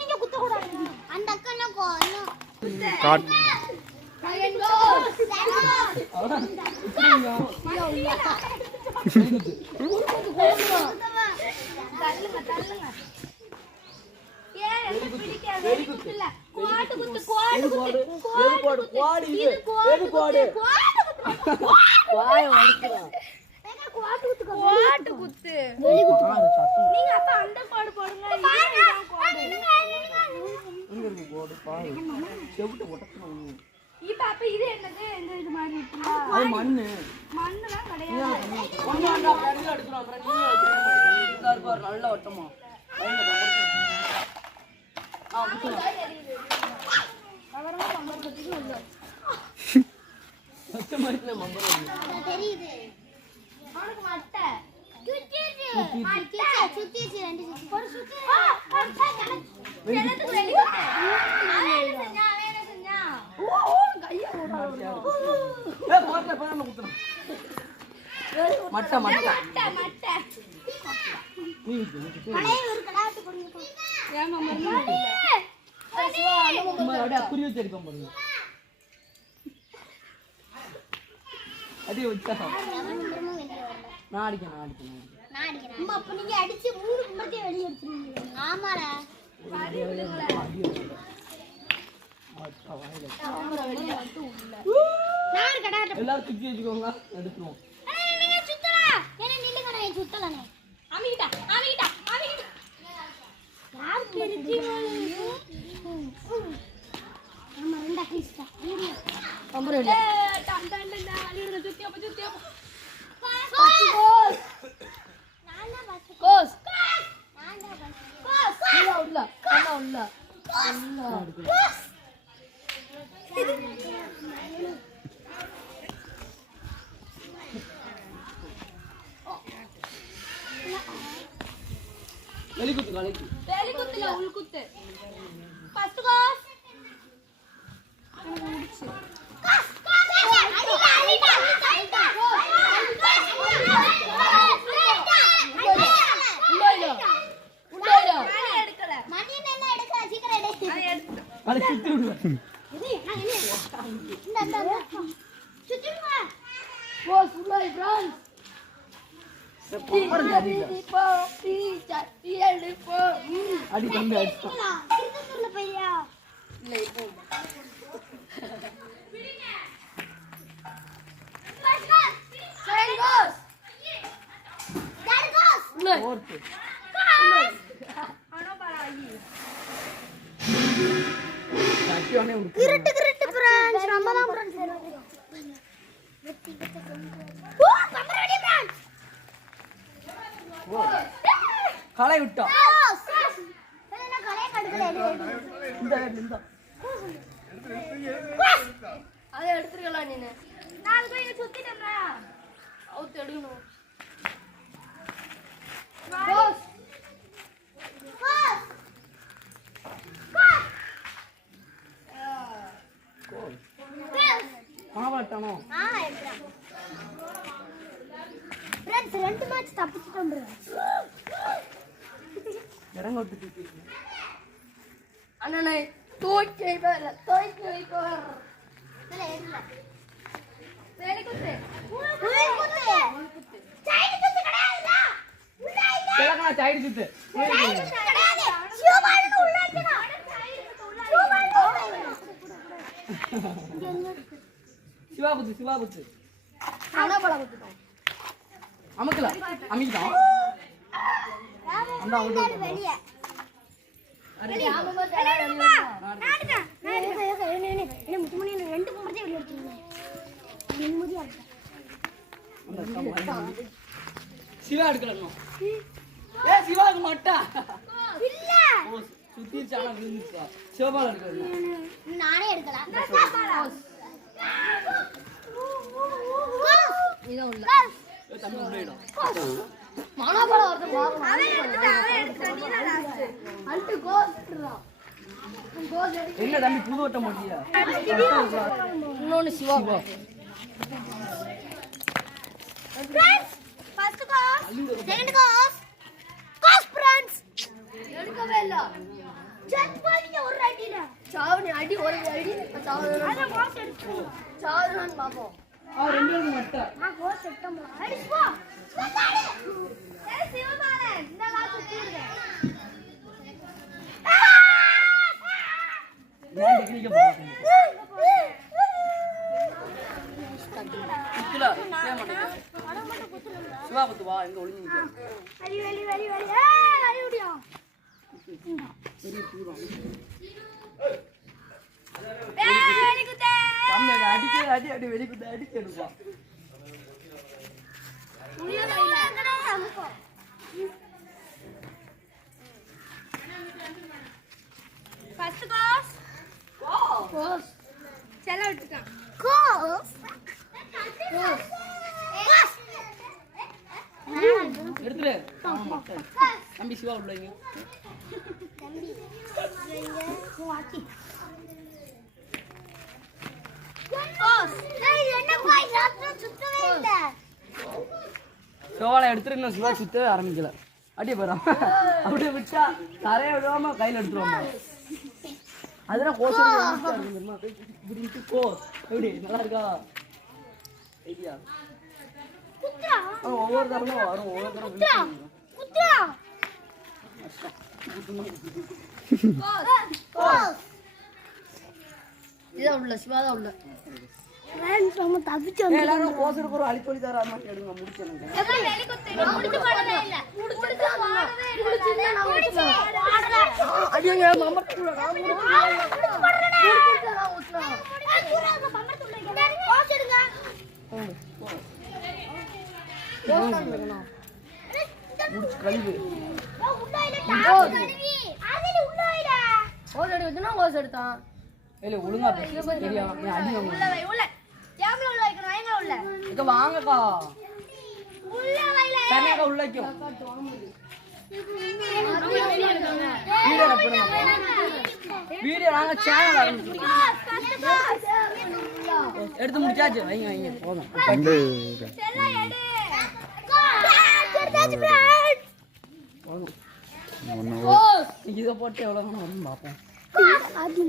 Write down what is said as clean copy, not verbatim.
நீங்க குத்த கூடாது. அந்த அக்கா காட் நல்ல வட்டமா மட்டை மட்டை புரிய வச்சிருக்கோம் பாருங்க அதே வச்சா நான் அடிக்கிறேன் அப்ப நீங்க அடிச்சு 3 கும்பத்தை வெளிய எடுத்துறீங்க. ஆமாடா எல்லாரும் சுத்தி வச்சுக்கோங்க எடுத்துருவோம். வெளிக்குத்துல உள்குத்து ஃபர்ஸ்ட் கோஸ் அடி தம்பி களை விட்டோம். அதை எடுத்துருக்கலாம் நீ 4 கை சுத்திட்டா அவுத்து எடுக்கணும். மாவாட்டமோ ஃப்ரெண்ட்ஸ் 2 மேட்ச் தப்பிச்சிட்டோம். இறங்க விட்டு அண்ணனை தூக்கி வைப்பார் சைடு சுத்து சிவா குத்து அமுக்கல அமிக்கிட்டோம். அந்த வெளியே சிவா எடுக்கலாம். சிவாக்கு மாட்டா சுத்தி சிவபால எடுக்கலாம். நானே எடுக்கலாம். மனோபலம் வருது. என்ன தம்பி புது வட்டம் முடியா? இன்னொன்னு சிவா. ஃபர்ஸ்ட் கோஸ், செகண்ட் கோஸ், கோஸ் ஃப்ரெண்ட்ஸ். எடுக்கவே இல்ல. செப்பாதீங்க ஒரு அடியில. சாவு அடி ஒரு அடி சாவு அத கோஸ் எடுத்து. சாவுன்னு பாப்போம். ரெண்டு பேரும் மட்டும் நான் கோஸ் எடுத்தோம். அடிச்சு போ. சுத்தாடி. ஏய் சிவபாலன், இந்த கால் சுத்திடுங்க. நான் டெக்னிக்க போறேன் குத்துடா ஏன் மாட்டேங்க சிவா குத்து வா எங்க ஒளிஞ்சு நிக்க அடி வெளி வெளி வெளி. ஏய் அடி முடியா. பெரிய பூரா ஏய் வெளி குத்தே. தம்பி அடிக்க அடி அடி வெளி குத்து அடிச்சு எடுப்பா ஃபர்ஸ்ட் கோஸ். கோஸ் செல்ல விட்டுட்டான். கோஸ். கோஸ். எடுத்துரு தம்பி சிவா உள்ள வைங்க தம்பி வாட்டி. கோஸ். ஏய் என்ன போய் சாப்பிட்டு சுத்தவே இல்ல. சிவாலை எடுத்துரு இன்னும் சிவா சுத்தவே ஆரம்பிக்கல அப்படியே போறான் அப்படியே விட்டா தரைய விடாம கையில எடுத்துருவாங்க அதெல்லாம் கோஸ் இப்படி கோஸ் எப்படி நல்லா இருக்கா ஐடியா குத்ரா. ஒவ்வொரு தரமும் வரும் ஒவ்வொரு தரம் குத்ரா. குத்ரா. கோஸ். இதான் உள்ள சிவாதான் உள்ள ஃப்ரெண்ட்ஸ் நம்ம தப்பிச்சு எல்லாரும் கோஸ் இருக்கிற அழிப்பொலி தர மாதிரி எடுங்க முடிச்சேன் எல்லாம் வெளி குத்து. முடிச்சு போடவே இல்ல. முடிச்சு போடவே இல்ல. நான் முடிச்சு அடிங்க மம்மட்டுல நான் முடிச்சு கழிவு கோஸ் எடுத்துனா கோஸ் எடுத்தான் இல்ல ஒழுங்கா பேசு தெரியும் நீ அடி வாங்க உள்ள வை உள்ள. கேமரா உள்ள வைக்கணும். எங்க உள்ள? இங்க வாங்கக்கா உள்ள வைல. தனியாக உள்ள வைக்கும் வீடியோ நாங்க சேனல் ஆரம்பிச்சிருக்கோம் எடுத்து முடிச்சாச்சு வைங்க வைங்க போதும் செல்ல எடு. எடுத்தாச்சு ஃப்ரெண்ட்ஸ். போதும் இதை போட்டு எவ்வளவு வரும் பார்ப்போம் அது